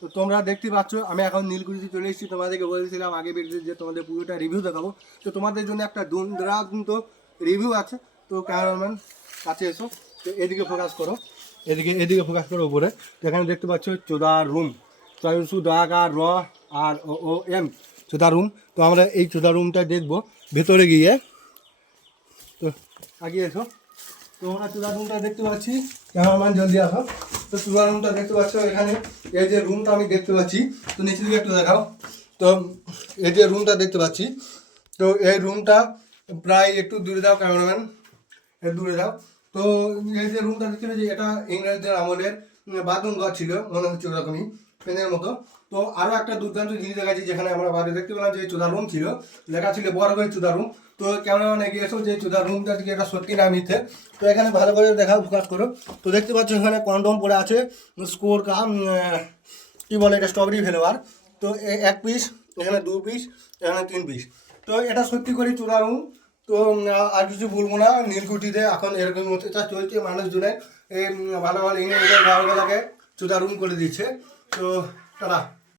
তো তোমরা দেখতে পাচ্ছ আমি এখন নীলকুঠিতে চলে এসেছি। তোমাদেরকে বলেছিলাম আগে ভিডিওতে যে তোমাদের পুরোটা রিভিউ দেখাবো। তো তোমাদের জন্য একটা দুর্দান্ত রিভিউ আছে। তো ক্যামেরাম্যান কাছে এসো, তো এদিকে ফোকাস করো, এদিকে ফোকাস করো উপরে। তো এখানে দেখতে পাচ্ছ চোদার রুম, চয়সু ডাক আর র আর ও ও এম চোদা রুম। তো আমরা এই চোদা রুমটা দেখবো ভেতরে গিয়ে। তো আগে এসো, তো আমরা চুলা রুমটা দেখতে পাচ্ছি। ক্যামেরাম্যান জলদি আসো। তো চুলা রুমটা দেখতে পাচ্ছ, এখানে এই যে রুমটা আমি দেখতে পাচ্ছি। তো নিচে দিকে একটু দেখাও। তো এই যে রুমটা দেখতে পাচ্ছি, তো এই রুমটা প্রায় একটু দূরে দাও ক্যামেরাম্যান, একটু দূরে দাও। তো এই যে রুমটা দেখতে পাচ্ছি, এটা ইংরেজদের আমলের বাথরুম ঘর ছিল মনে হচ্ছে ওরকমই, পেনের মতো। তো আরও একটা দুর্দান্ত জিনিস দেখাচ্ছি, যেখানে আমরা বাইরে দেখতে পেলাম যে চুদা রুম ছিল, লেখা ছিল বড় করে চুদা রুম। তো ক্যামেরাম্যান এগিয়ে এসো যে চুদা রুমটা দিকে এটা সত্যি না মিথ্যে। তো এখানে ভালো করে দেখাও, ফোকাস করো। তো দেখতে পাচ্ছ এখানে কন্ডম পড়ে আছে, স্কোর কাম কী বলে এটা স্ট্রবেরি ফ্লেভার। তো এক পিস, এখানে 2 পিস, এখানে 3 পিস। তো এটা সত্যি করে চুদা রুম। তো আর কিছু বলবো না। নীলকুঠিতে এখন এরকম অত্যাচার চলছে মানুষজনের, এই ভালো ভালো ইংরেজদের ঘরগুলোকে চুদা রুম করে দিচ্ছে। তো টাটা।